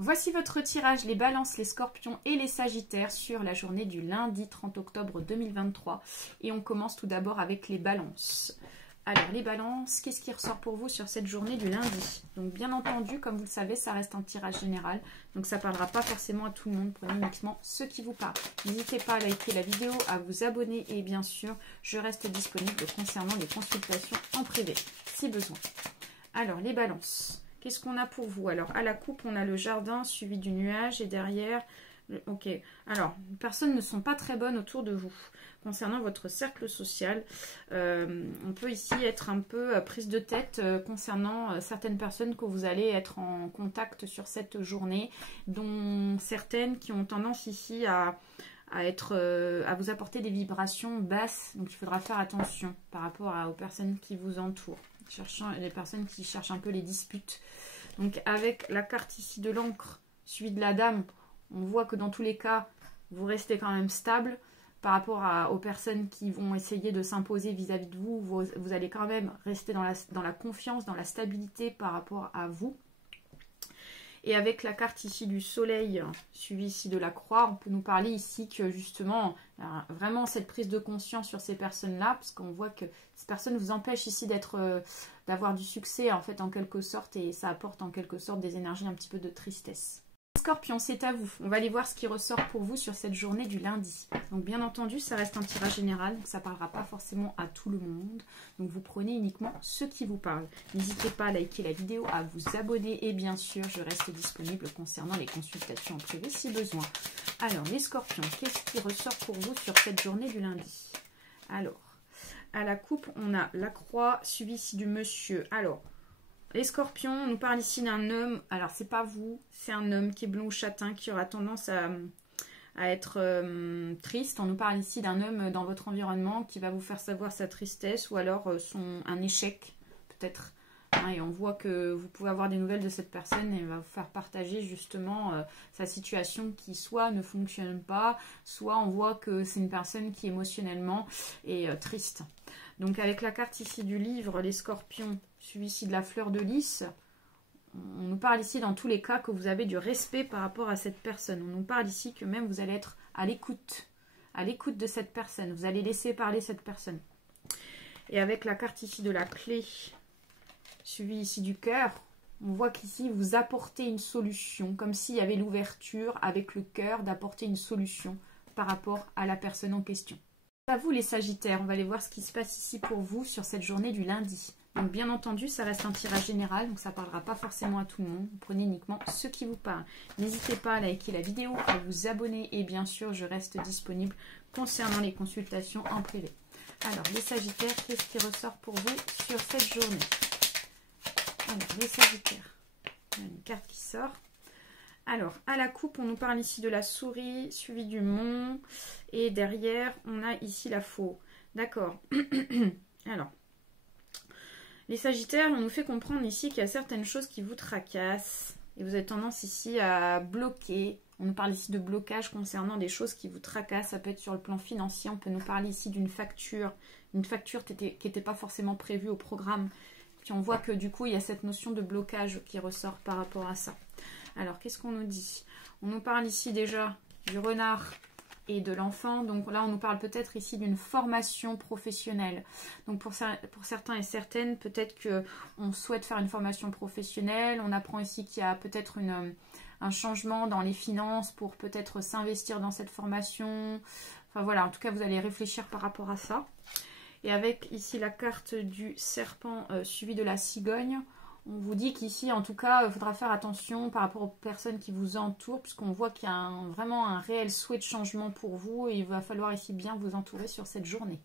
Voici votre tirage, les balances, les scorpions et les sagittaires sur la journée du lundi 30 octobre 2023. Et on commence tout d'abord avec les balances. Alors les balances, qu'est-ce qui ressort pour vous sur cette journée du lundi? Donc bien entendu, comme vous le savez, ça reste un tirage général. Donc ça ne parlera pas forcément à tout le monde, prenez uniquement ceux qui vous parlent. N'hésitez pas à liker la vidéo, à vous abonner et bien sûr, je reste disponible concernant les consultations en privé, si besoin. Alors les balances. Qu'est-ce qu'on a pour vous? Alors, à la coupe, on a le jardin suivi du nuage et derrière... Ok. Alors, les personnes ne sont pas très bonnes autour de vous. Concernant votre cercle social, on peut ici être un peu prise de tête concernant certaines personnes que vous allez être en contact sur cette journée, dont certaines qui ont tendance ici à vous apporter des vibrations basses. Donc, il faudra faire attention par rapport aux personnes qui vous entourent. Les personnes qui cherchent un peu les disputes. Donc avec la carte ici de l'encre suivie de la dame, on voit que dans tous les cas, vous restez quand même stable par rapport aux personnes qui vont essayer de s'imposer vis-à-vis de vous. Vous allez quand même rester dans la confiance, dans la stabilité par rapport à vous. Et avec la carte ici du soleil, suivie ici de la croix, on peut nous parler ici que justement, vraiment cette prise de conscience sur ces personnes-là, parce qu'on voit que ces personnes vous empêchent ici d'avoir du succès en fait en quelque sorte, et ça apporte en quelque sorte des énergies un petit peu de tristesse. Scorpion, c'est à vous. On va aller voir ce qui ressort pour vous sur cette journée du lundi. Donc bien entendu, ça reste un tirage général, donc ça ne parlera pas forcément à tout le monde. Donc vous prenez uniquement ceux qui vous parlent. N'hésitez pas à liker la vidéo, à vous abonner et bien sûr, je reste disponible concernant les consultations en privé si besoin. Alors les scorpions, qu'est-ce qui ressort pour vous sur cette journée du lundi? Alors, à la coupe, on a la croix suivie ici du monsieur. Alors, les scorpions, on nous parle ici d'un homme. Alors, c'est pas vous, c'est un homme qui est blond ou châtain, qui aura tendance à être triste. On nous parle ici d'un homme dans votre environnement qui va vous faire savoir sa tristesse ou alors un échec, peut-être. Hein, et on voit que vous pouvez avoir des nouvelles de cette personne et elle va vous faire partager justement sa situation qui soit ne fonctionne pas, soit on voit que c'est une personne qui émotionnellement est triste. Donc, avec la carte ici du livre, les scorpions, suivi ici de la fleur de lys, on nous parle ici dans tous les cas que vous avez du respect par rapport à cette personne. On nous parle ici que même vous allez être à l'écoute de cette personne. Vous allez laisser parler cette personne. Et avec la carte ici de la clé, suivi ici du cœur, on voit qu'ici vous apportez une solution, comme s'il y avait l'ouverture avec le cœur d'apporter une solution par rapport à la personne en question. À vous les sagittaires, on va aller voir ce qui se passe ici pour vous sur cette journée du lundi. Donc bien entendu, ça reste un tirage général, donc ça ne parlera pas forcément à tout le monde. Vous prenez uniquement ceux qui vous parlent. N'hésitez pas à liker la vidéo, à vous abonner et bien sûr, je reste disponible concernant les consultations en privé. Alors les sagittaires, qu'est-ce qui ressort pour vous sur cette journée? Alors les sagittaires, il y a une carte qui sort. Alors, à la coupe, on nous parle ici de la souris, suivi du mont. Et derrière, on a ici la faux. D'accord. Alors, les sagittaires, on nous fait comprendre ici qu'il y a certaines choses qui vous tracassent. Et vous avez tendance ici à bloquer. On nous parle ici de blocage concernant des choses qui vous tracassent. Ça peut être sur le plan financier. On peut nous parler ici d'une facture. Une facture qui n'était pas forcément prévue au programme. Puis on voit que du coup, il y a cette notion de blocage qui ressort par rapport à ça. Alors, qu'est-ce qu'on nous dit? On nous parle ici déjà du renard et de l'enfant. Donc là, on nous parle peut-être ici d'une formation professionnelle. Donc pour certains et certaines, peut-être qu'on souhaite faire une formation professionnelle. On apprend ici qu'il y a peut-être un changement dans les finances pour peut-être s'investir dans cette formation. Enfin voilà, en tout cas, vous allez réfléchir par rapport à ça. Et avec ici la carte du serpent suivi de la cigogne, on vous dit qu'ici, en tout cas, il faudra faire attention par rapport aux personnes qui vous entourent, puisqu'on voit qu'il y a vraiment un réel souhait de changement pour vous et il va falloir ici bien vous entourer sur cette journée.